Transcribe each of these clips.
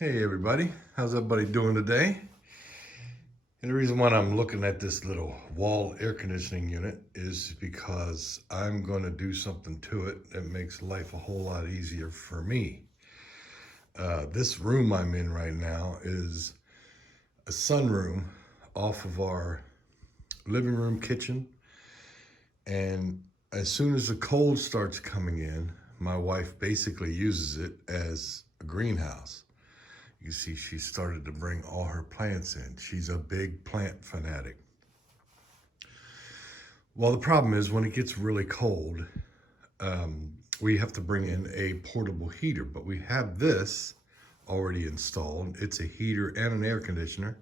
Hey everybody, how's everybody doing today? And the reason why I'm looking at this little wall air conditioning unit is because I'm going to do something to it that makes life a whole lot easier for me. This room I'm in right now is a sunroom off of our living room kitchen. And as soon as the cold starts coming in, my wife basically uses it as a greenhouse. You see, she started to bring all her plants in. She's a big plant fanatic. Well, the problem is when it gets really cold, we have to bring in a portable heater, but we have this already installed. It's a heater and an air conditioner.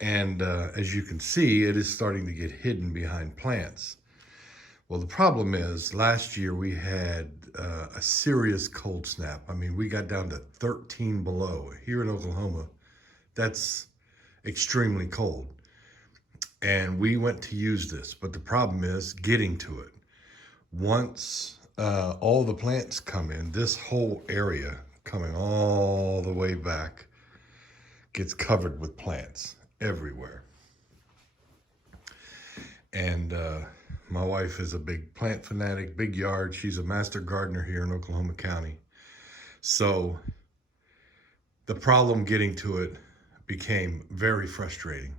And as you can see, it is starting to get hidden behind plants. Well, the problem is last year we had a serious cold snap. I mean, we got down to 13 below. Here in Oklahoma, that's extremely cold. And we went to use this, but the problem is getting to it. Once all the plants come in, this whole area coming all the way back gets covered with plants everywhere. And my wife is a big plant fanatic, big yard. She's a master gardener here in Oklahoma County. So the problem getting to it became very frustrating.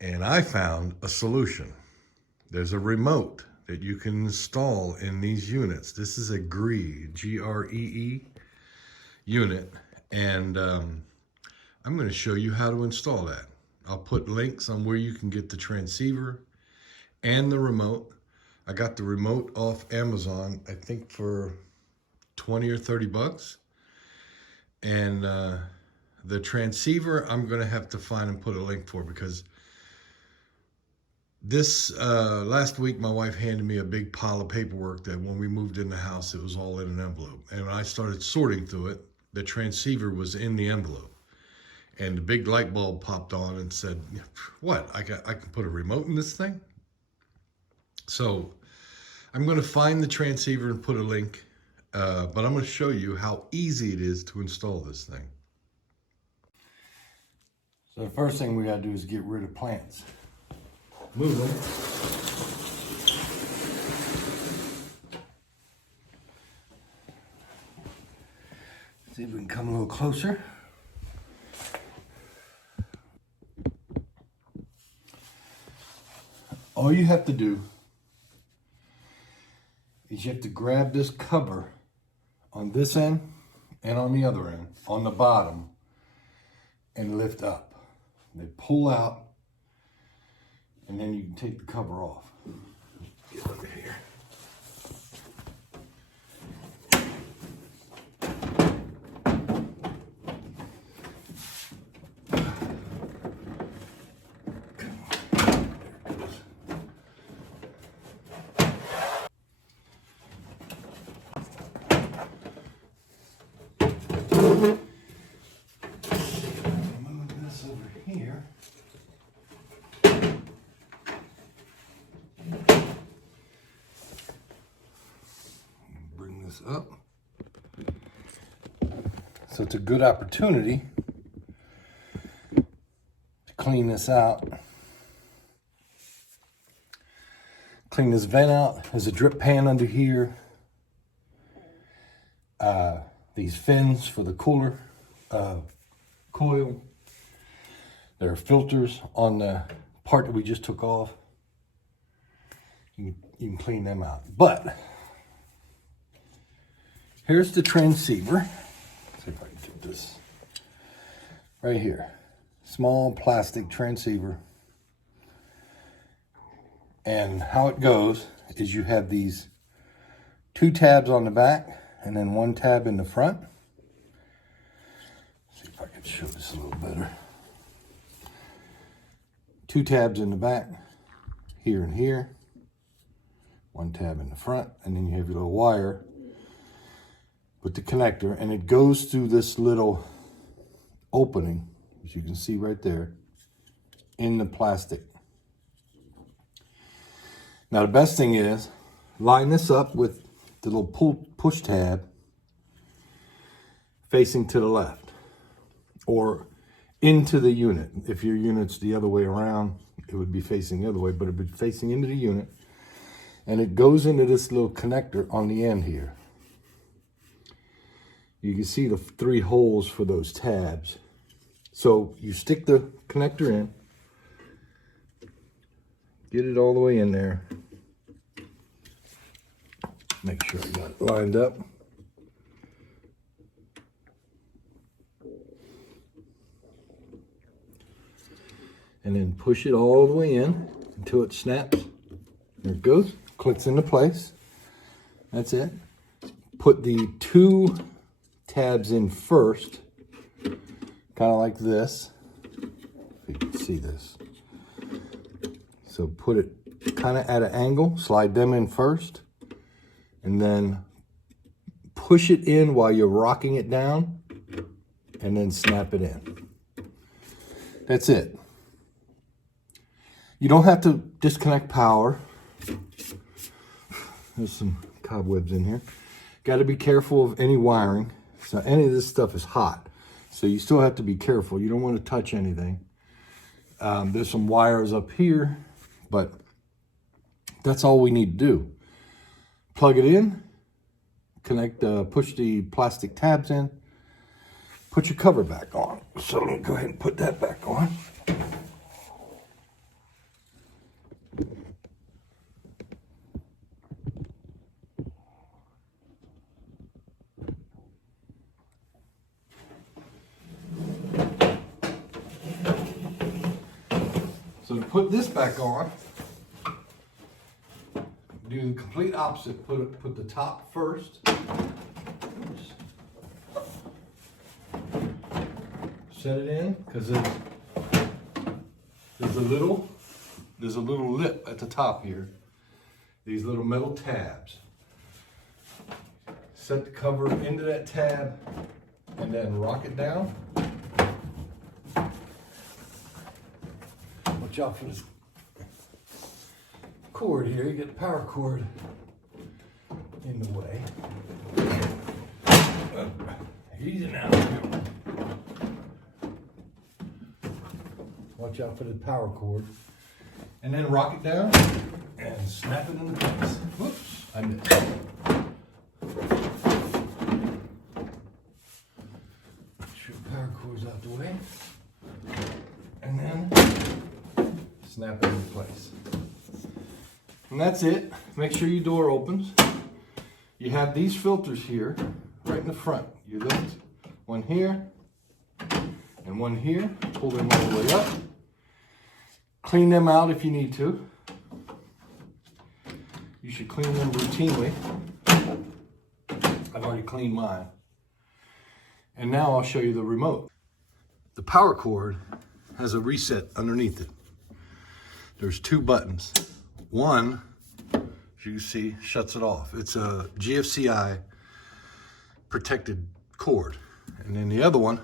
And I found a solution. There's a remote that you can install in these units. This is a GREE, G-R-E-E unit. And I'm going to show you how to install that. I'll put links on where you can get the transceiver and the remote. I got the remote off Amazon, I think for 20 or 30 bucks. And the transceiver, I'm gonna have to find and put a link for, because this last week, my wife handed me a big pile of paperwork that when we moved in the house, it was all in an envelope. And when I started sorting through it, the transceiver was in the envelope. And the big light bulb popped on and said, what, I can put a remote in this thing? So I'm going to find the transceiver and put a link, but I'm going to show you how easy it is to install this thing. So the first thing we got to do is get rid of plants. Move them. See if we can come a little closer. All you have to do is you have to grab this cover on this end and on the other end, on the bottom, and lift up. They pull out, and then you can take the cover off. Get over here. Move this over here. Bring this up. So it's a good opportunity to clean this out. Clean this vent out. There's a drip pan under here. These fins for the cooler coil. There are filters on the part that we just took off. You can clean them out. But here's the transceiver. Let's see if I can get this right here. Small plastic transceiver. And how it goes is you have these two tabs on the back and then one tab in the front. Let's see if I can show this a little better. Two tabs in the back, here and here. One tab in the front, and then you have your little wire with the connector, and it goes through this little opening, as you can see right there, in the plastic. Now the best thing is, line this up with the little push tab facing to the left. or into the unit. If your unit's the other way around, it would be facing the other way, but it would be facing into the unit. And it goes into this little connector on the end here. You can see the 3 holes for those tabs. So you stick the connector in, get it all the way in there. Make sure I got it lined up. And then push it all the way in until it snaps. There it goes, clicks into place. That's it. Put the 2 tabs in first, kind of like this. If you can see this. So put it kind of at an angle, slide them in first, and then push it in while you're rocking it down, and then snap it in. That's it. You don't have to disconnect power. There's some cobwebs in here. Got to be careful of any wiring. So any of this stuff is hot. So you still have to be careful. You don't want to touch anything. There's some wires up here, but that's all we need to do. Plug it in, connect, push the plastic tabs in, put your cover back on. So let me go ahead and put that back on. So to put this back on, do the complete opposite. Put the top first. Set it in, because there's a little lip at the top here. These little metal tabs. Set the cover into that tab and then rock it down. Watch out for this cord here. You get the power cord in the way. Easy now. Watch out for the power cord. And then rock it down and snap it into place. Whoops, I missed. Shoot power cords out the way. And then snap it into place. And that's it. Make sure your door opens. You have these filters here, right in the front. You lift one here and one here. Pull them all the way up. Clean them out if you need to. You should clean them routinely. I've already cleaned mine. And now I'll show you the remote. The power cord has a reset underneath it. There's 2 buttons. One, as you see, shuts it off. It's a GFCI protected cord. And then the other one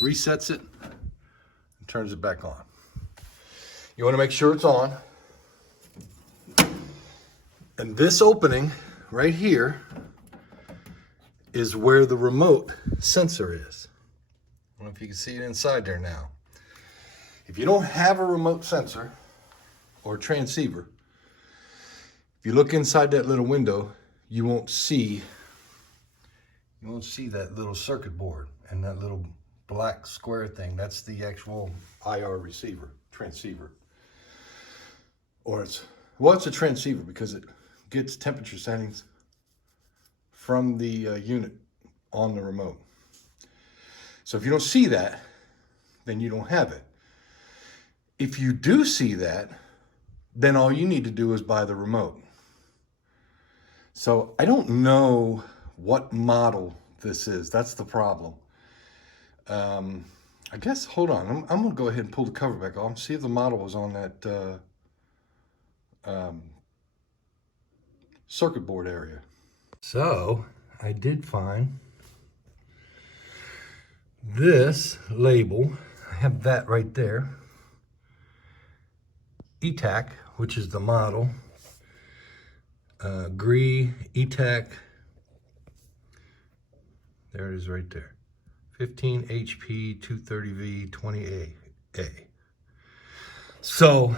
resets it and turns it back on. You want to make sure it's on. And this opening right here is where the remote sensor is. I don't know if you can see it inside there now. If you don't have a remote sensor or transceiver, if you look inside that little window, you won't see that little circuit board and that little black square thing. That's the actual IR receiver, transceiver. Or it's a transceiver because it gets temperature settings from the unit on the remote. So if you don't see that, then you don't have it. If you do see that, then all you need to do is buy the remote. So I don't know what model this is. That's the problem. I guess, hold on. I'm gonna go ahead and pull the cover back off and see if the model was on that circuit board area. So I did find this label. I have that right there. ETAC, which is the model. GREE, ETAC. There it is right there. 15 HP 230V 20A. So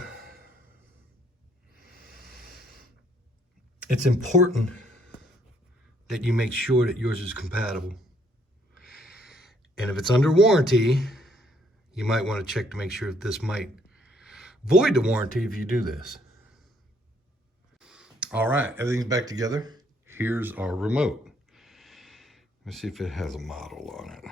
it's important that you make sure that yours is compatible. And if it's under warranty, you might want to check to make sure that this might void the warranty if you do this. All right, everything's back together. Here's our remote. Let's see if it has a model on it.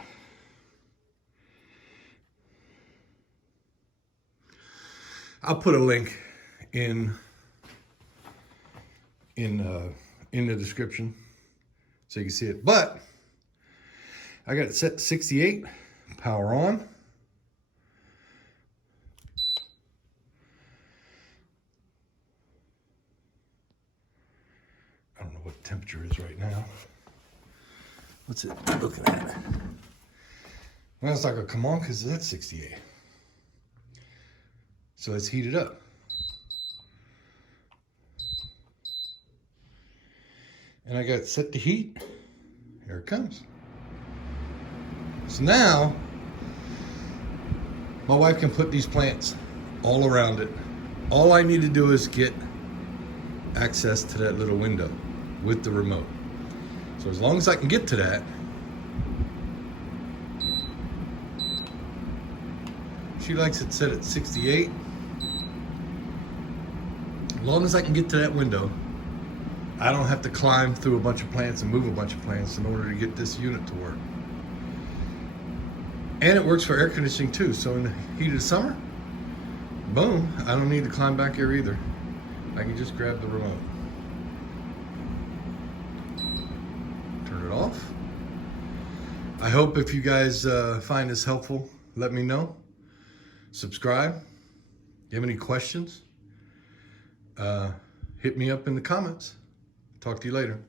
I'll put a link in the description so you can see it. But I got it set to 68, power on. I don't know what the temperature is right now. What's it looking at? Well, it's not gonna come on because it's at 68. So let's heat it up. And I got it set to heat. Here it comes. So now, my wife can put these plants all around it. All I need to do is get access to that little window with the remote. So as long as I can get to that, she likes it set at 68. As long as I can get to that window, I don't have to climb through a bunch of plants and move a bunch of plants in order to get this unit to work. And it works for air conditioning too. So in the heat of the summer, boom, I don't need to climb back here either. I can just grab the remote. Turn it off. I hope if you guys find this helpful, let me know. Subscribe. If you have any questions, hit me up in the comments. Talk to you later.